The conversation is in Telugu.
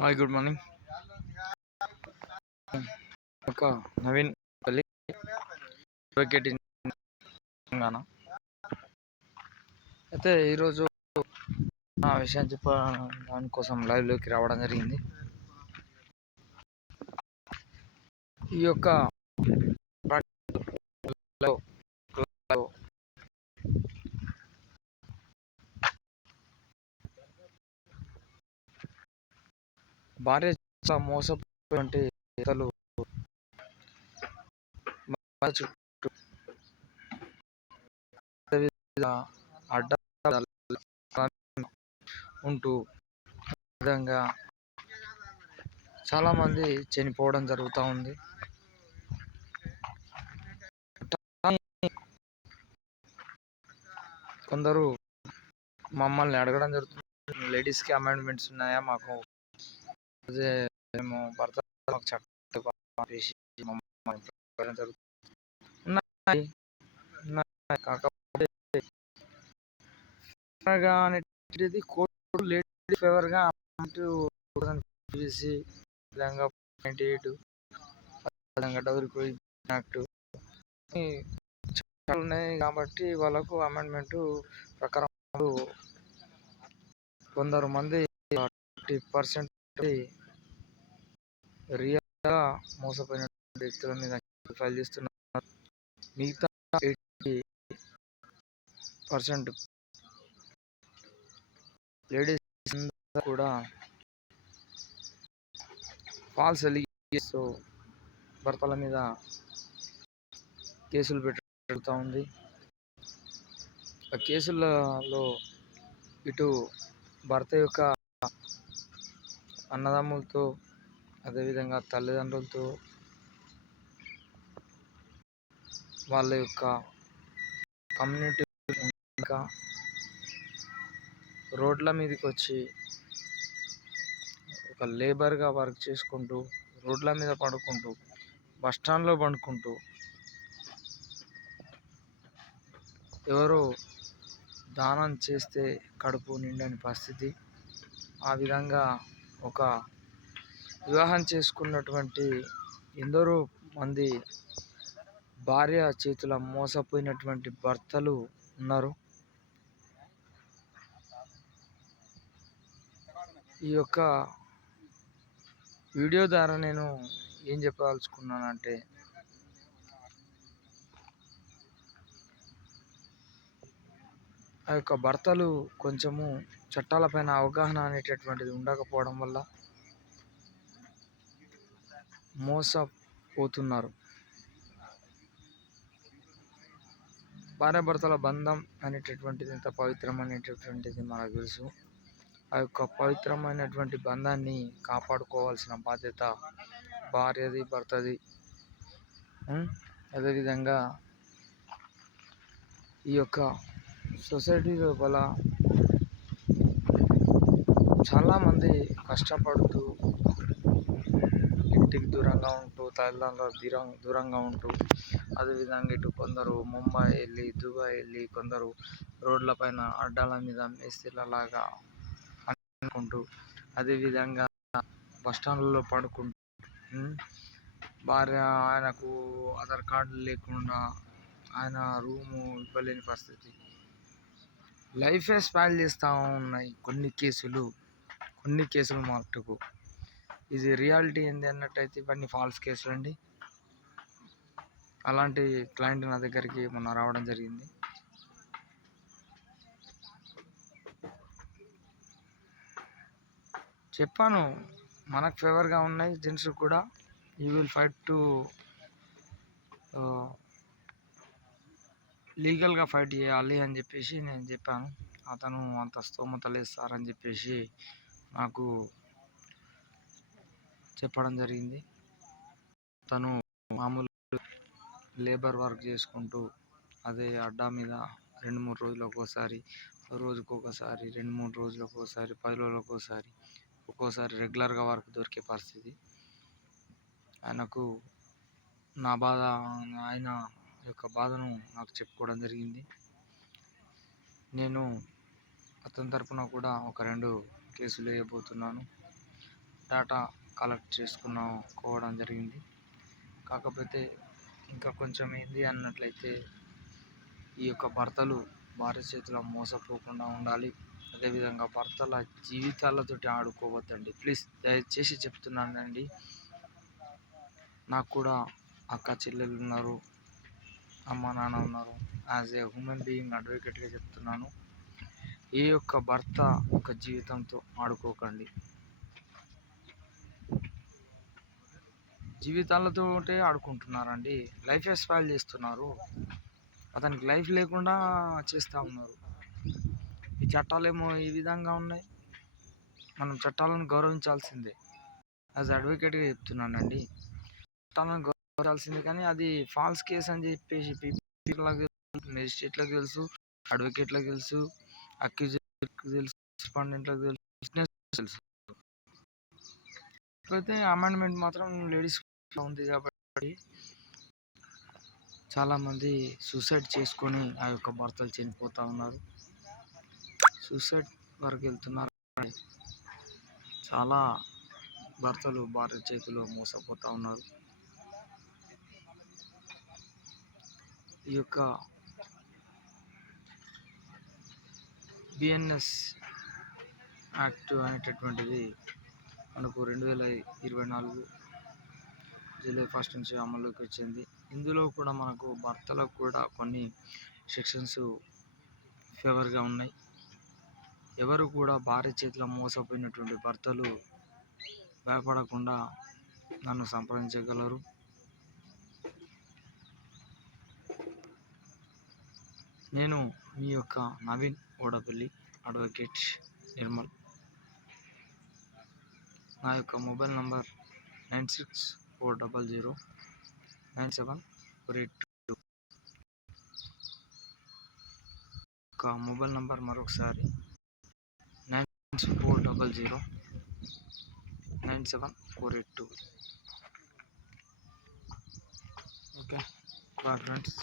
Hi good morning. ఒక నవీన్ పల్లి అడ్వకేట్ ఇన్ తెలంగాణ. అయితే ఈరోజు ఆ విషయం దానికోసం లైవ్లోకి రావడం జరిగింది. ఈ యొక్క భార్య మోసపోయినటువంటి చుట్టూ అడ్డ ఉంటూ విధంగా చాలామంది చనిపోవడం జరుగుతూ ఉంది. కొందరు మమ్మల్ని అడగడం జరుగుతుంది, లేడీస్కి అమెండ్మెంట్స్ ఉన్నాయా, మాకు మేము భర్త ఉన్నాయి. కాకపోతే అనేది కోర్టు లేడీ ఫేవర్గా చేసి విధంగా 98 డౌరీ యాక్ట్ ఉన్నాయి కాబట్టి వాళ్ళకు అమెండ్మెంట్ ప్రకారం కొందరు మంది 30% రియల్గా మోసపోయిన వ్యక్తుల మీద ఫైల్ చేస్తున్నారు. మిగతా 80% లేడీస్ కూడా ఫాల్స్ ఎలిగేషన్స్ భర్తల మీద కేసులు పెడుతూ ఉంది. ఆ కేసులలో ఇటు భర్త యొక్క అన్నదమ్ములతో, అదేవిధంగా తల్లిదండ్రులతో, వాళ్ళ యొక్క కమ్యూనిటీ ఇంకా రోడ్ల మీదకి వచ్చి ఒక లేబర్గా వర్క్ చేసుకుంటూ, రోడ్ల మీద పడుకుంటూ, బస్టాండ్లో పండుకుంటూ, ఎవరో దానం చేస్తే కడుపు నిండని పరిస్థితి. ఆ విధంగా ఒక వివాహం చేసుకున్నటువంటి ఎందరో మంది భార్య చేతుల మోసపోయినటువంటి భర్తలు ఉన్నారు. ఈ యొక్క వీడియో ద్వారా నేను ఏం చెప్పదలుచుకున్నానంటే, ఆ యొక్క భర్తలు కొంచెము చట్టాలపైన అవగాహన అనేటటువంటిది ఉండకపోవడం వల్ల మోసపోతున్నారు. భార్యాభర్తల బంధం అనేటటువంటిది ఎంత పవిత్రమైనటువంటిది మనకు తెలుసు. ఆ యొక్క పవిత్రమైనటువంటి బంధాన్ని కాపాడుకోవాల్సిన బాధ్యత భార్యది, భర్తది. అదేవిధంగా ఈ యొక్క సొసైటీ లోపల చాలామంది కష్టపడుతూ, ఇంటికి దూరంగా ఉంటూ, తల్లిదండ్రులకు దూరంగా ఉంటూ, అదేవిధంగా ఇటు కొందరు ముంబై వెళ్ళి, దుబాయ్ వెళ్ళి, కొందరు రోడ్లపైన అడ్డాల మీద మేస్త్రీలలాగా అనుకుంటూ, అదేవిధంగా బస్టాండ్లలో పడుకుంటూ, భార్య ఆయనకు ఆధార్ కార్డు లేకుండా ఆయన రూము ఇవ్వలేని పరిస్థితి. లైఫే స్పాయిల్ చేస్తూ ఉన్నాయి కొన్ని కేసులు మట్టుకు. ఇది రియాలిటీ ఏంది అన్నట్టయితే ఇవన్నీ ఫాల్స్ కేసులు అండి. అలాంటి క్లయింట్ నా దగ్గరికి మొన్న రావడం జరిగింది. చెప్పాను, మనకు ఫేవర్గా ఉన్నాయి జెంట్స్ కూడా. యూ విల్ ఫైట్ టు లీగల్గా ఫైట్ చేయాలి అని చెప్పేసి నేను చెప్పాను. అతను అంత స్తోమత లేదు సార్ అని చెప్పేసి నాకు చెప్పడం జరిగింది. తను మామూలు లేబర్ వర్క్ చేసుకుంటూ అదే అడ్డా మీద 2-3 రోజులకు ఒకసారి, రోజుకొకసారి, 2-3 రోజులకు ఒకసారి, 10 రోజులకు ఒకసారి, ఒక్కోసారి రెగ్యులర్గా వర్క్ దొరికే పరిస్థితి. ఆయనకు నా బాధ, ఆయన యొక్క బాధను నాకు చెప్పుకోవడం జరిగింది. నేను అతని తరపున కూడా ఒక 2 కేసులు వేయబోతున్నాను. డేటా కలెక్ట్ చేసుకోవడం జరిగింది. కాకపోతే ఇంకా కొంచెం ఏంది అన్నట్లయితే ఈ యొక్క భర్తలు భార్య చేతిలో మోసపోకుండా ఉండాలి. అదేవిధంగా భర్తల జీవితాలతోటి ఆడుకోవద్దండి. ప్లీజ్ దయచేసి చెప్తున్నానండి. నాకు కూడా అక్క చెల్లెలు ఉన్నారు, అమ్మ నాన్న ఉన్నారు. యాజ్ ఏ హ్యూమన్ బీయింగ్ అడ్వకేట్గా చెప్తున్నాను, ఏ యొక్క భర్త యొక్క జీవితంతో ఆడుకోకండి. జీవితాలతోటే ఆడుకుంటున్నారండి. లైఫ్ స్పాయిల్ చేస్తున్నారు. అతనికి లైఫ్ లేకుండా చేస్తూ ఉన్నారు. ఈ చట్టాలేమో ఈ విధంగా ఉన్నాయి. మనం చట్టాలను గౌరవించాల్సిందే. యాజ్ అడ్వకేట్గా చెప్తున్నానండి, చట్టాలను గౌరవించాల్సిందే. కానీ అది ఫాల్స్ కేసు అని చెప్పేసి పీపీలకు, మెజిస్ట్రేట్లకు తెలుసు, అడ్వకేట్లకు తెలుసు, అక్యూజ్కి తెలుసు, రెస్పాండెంట్లకు తెలుసు. అయితే అమెండ్మెంట్ మాత్రం లేడీస్ ఉంది కాబట్టి చాలామంది సూసైడ్ చేసుకొని ఆ యొక్క భర్తలు చనిపోతూ ఉన్నారు. సూసైడ్ వరకు వెళ్తున్నారు. చాలా భర్తలు భార్య చేతిలో మోసపోతూ ఉన్నారు. ఈ యొక్క బిఎన్ఎస్ యాక్ట్ అనేటటువంటిది మనకు 2024 జూలై 1 నుంచి అమల్లోకి వచ్చింది. ఇందులో కూడా మనకు భర్తలకు కూడా కొన్ని సెక్షన్స్ ఫేవర్గా ఉన్నాయి. ఎవరు కూడా భార్య చేతిలో మోసపోయినటువంటి భర్తలు భయపడకుండా నన్ను సంప్రదించగలరు. నేను మీ యొక్క నవీన్ ఓడపల్లి, అడ్వకేట్ నిర్మల్. నా యొక్క మొబైల్ నంబర్ 9640097482. ఒక మొబైల్ నంబర్ మరొకసారి 9640097482. Okay, bye friends.